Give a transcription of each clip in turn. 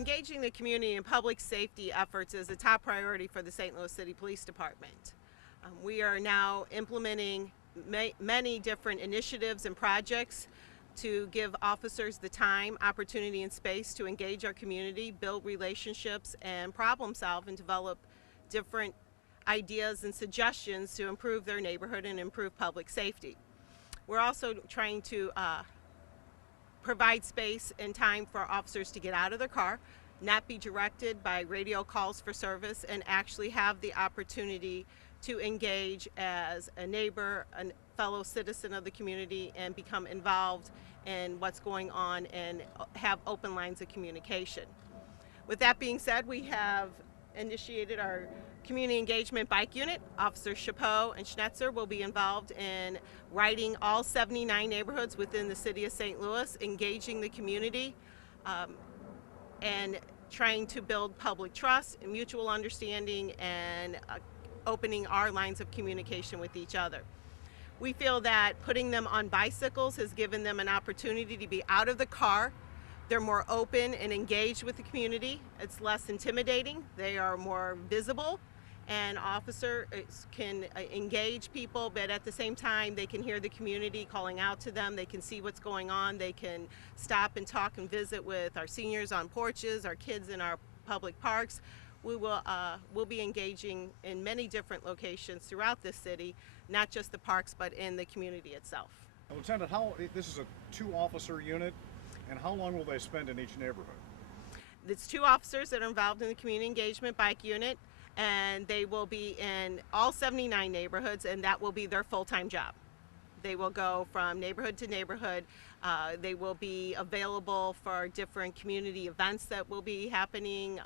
Engaging the community in public safety efforts is a top priority for the St. Louis City Police Department. We are now implementing many different initiatives and projects to give officers the time, opportunity, and space to engage our community, build relationships, and problem solve and develop different ideas and suggestions to improve their neighborhood and improve public safety. We're also trying to provide space and time for officers to get out of their car, not be directed by radio calls for service, and actually have the opportunity to engage as a neighbor, a fellow citizen of the community, and become involved in what's going on and have open lines of communication. With that being said, we have initiated our Community Engagement Bike Unit. Officers Chapeau and Schnetzer will be involved in riding all 79 neighborhoods within the city of St. Louis, engaging the community, and trying to build public trust and mutual understanding and opening our lines of communication with each other. We feel that putting them on bicycles has given them an opportunity to be out of the car. They're more open and engaged with the community. It's less intimidating. They are more visible, and officers can engage people, but at the same time they can hear the community calling out to them. They can see what's going on. They can stop and talk and visit with our seniors on porches, our kids in our public parks. We'll be engaging in many different locations throughout the city, not just the parks, but in the community itself. Lieutenant, this is a 2-officer unit, and how long will they spend in each neighborhood? It's 2 officers that are involved in the Community Engagement Bike Unit, and they will be in all 79 neighborhoods, and that will be their full-time job. They will go from neighborhood to neighborhood. They will be available for different community events that will be happening.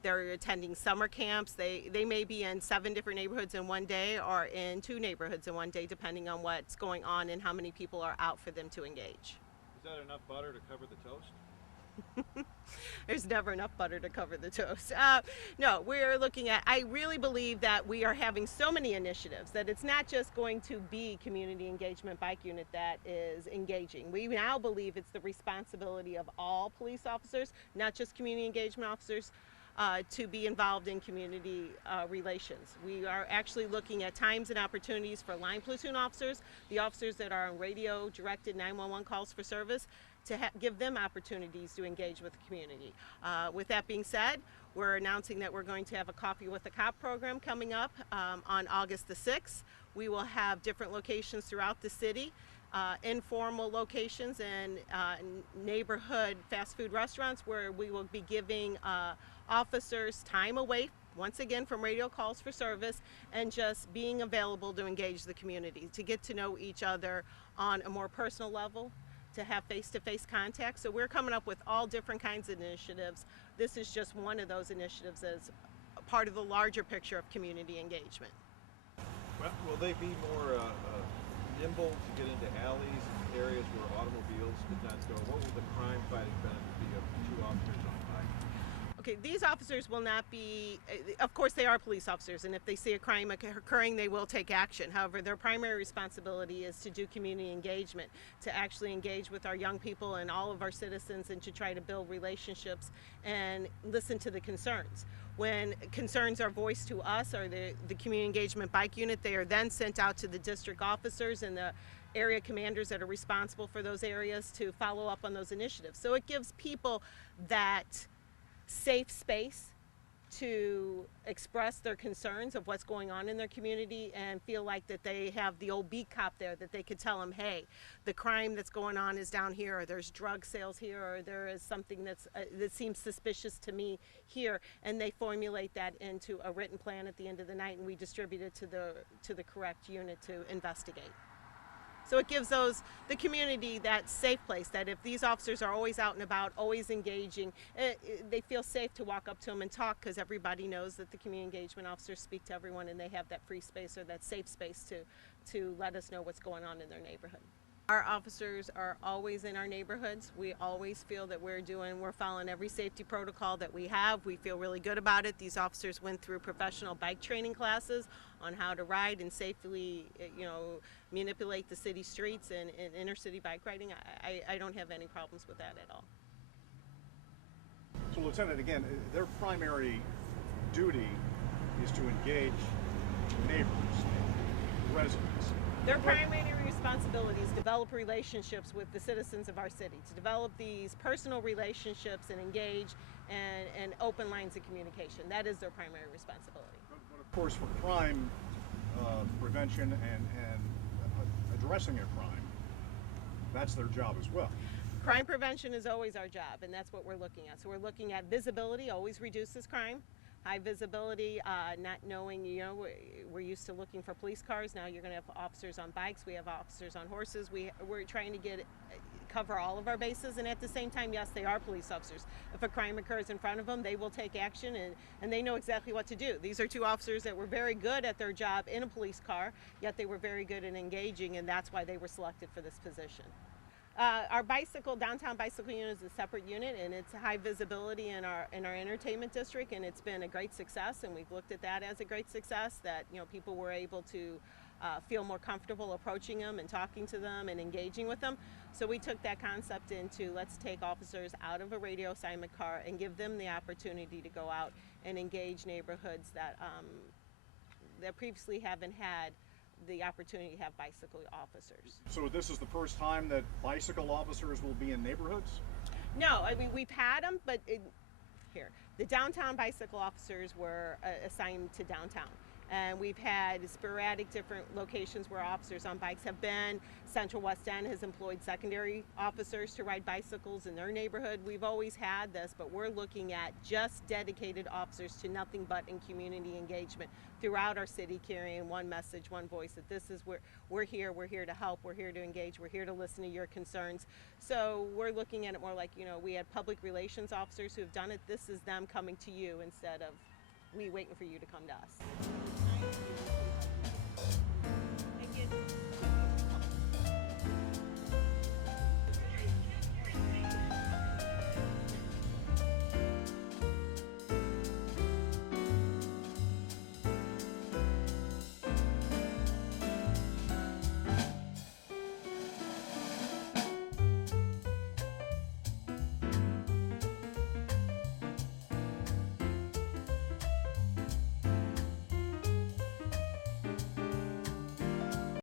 They're attending summer camps. They may be in 7 different neighborhoods in one day, or in 2 neighborhoods in one day, depending on what's going on and how many people are out for them to engage. Is that enough butter to cover the toast? There's never enough butter to cover the toast. No, we're looking at, I really believe that we are having so many initiatives that it's not just going to be Community Engagement Bike Unit that is engaging. We now believe it's the responsibility of all police officers, not just community engagement officers, to be involved in community relations. We are actually looking at times and opportunities for line platoon officers, the officers that are on radio-directed 911 calls for service, to give them opportunities to engage with the community. With that being said, we're announcing that we're going to have a Coffee with a Cop program coming up on August the 6th. We will have different locations throughout the city, informal locations and neighborhood fast food restaurants, where we will be giving officers time away, once again, from radio calls for service, and just being available to engage the community, to get to know each other on a more personal level, to have face-to-face contact. So we're coming up with all different kinds of initiatives. This is just one of those initiatives as part of the larger picture of community engagement. Well, will they be more nimble to get into alleys and areas where automobiles could not go? What will the crime fighting benefit be of 2 officers on a bike? Okay, these officers will not be, of course they are police officers, and if they see a crime occurring, they will take action. However, their primary responsibility is to do community engagement, to actually engage with our young people and all of our citizens, and to try to build relationships and listen to the concerns. When concerns are voiced to us or the Community Engagement Bike Unit, they are then sent out to the district officers and the area commanders that are responsible for those areas to follow up on those initiatives. So it gives people that safe space to express their concerns of what's going on in their community, and feel like that they have the old beat cop there that they could tell them, hey, the crime that's going on is down here, or there's drug sales here, or there is something that seems suspicious to me here, and they formulate that into a written plan at the end of the night, and we distribute it to the correct unit to investigate. So it gives the community that safe place, that if these officers are always out and about, always engaging, they feel safe to walk up to them and talk, because everybody knows that the community engagement officers speak to everyone, and they have that free space or that safe space to let us know what's going on in their neighborhood. Our officers are always in our neighborhoods. We always feel that we're following every safety protocol that we have. We feel really good about it. These officers went through professional bike training classes on how to ride and safely, manipulate the city streets and inner city bike riding. I don't have any problems with that at all. So, Lieutenant, again, their primary duty is to engage neighbors, residents. Their primary responsibility is to develop relationships with the citizens of our city, to develop these personal relationships and engage and open lines of communication. That is their primary responsibility. But of course, for crime prevention and addressing a crime, that's their job as well. Crime prevention is always our job, and that's what we're looking at. So we're looking at visibility, always reduces crime. High visibility, not knowing, we're used to looking for police cars. Now you're going to have officers on bikes. We have officers on horses. We're trying to cover all of our bases, and at the same time, yes, they are police officers. If a crime occurs in front of them, they will take action, and they know exactly what to do. These are two officers that were very good at their job in a police car, yet they were very good in engaging, and that's why they were selected for this position. Our downtown bicycle unit is a separate unit, and it's high visibility in our entertainment district, and it's been a great success, and we've looked at that as a great success, that people were able to feel more comfortable approaching them and talking to them and engaging with them. So we took that concept into, let's take officers out of a radio assignment car and give them the opportunity to go out and engage neighborhoods that previously haven't had the opportunity to have bicycle officers. So this is the first time that bicycle officers will be in neighborhoods? No, I mean, we've had them, but the downtown bicycle officers were assigned to downtown. And we've had sporadic different locations where officers on bikes have been. Central West End has employed secondary officers to ride bicycles in their neighborhood. We've always had this, but we're looking at just dedicated officers to nothing but in community engagement throughout our city, carrying one message, one voice, that this is where we're here to help, we're here to engage, we're here to listen to your concerns. So we're looking at it more like, we had public relations officers who have done it. This is them coming to you instead of we waiting for you to come to us.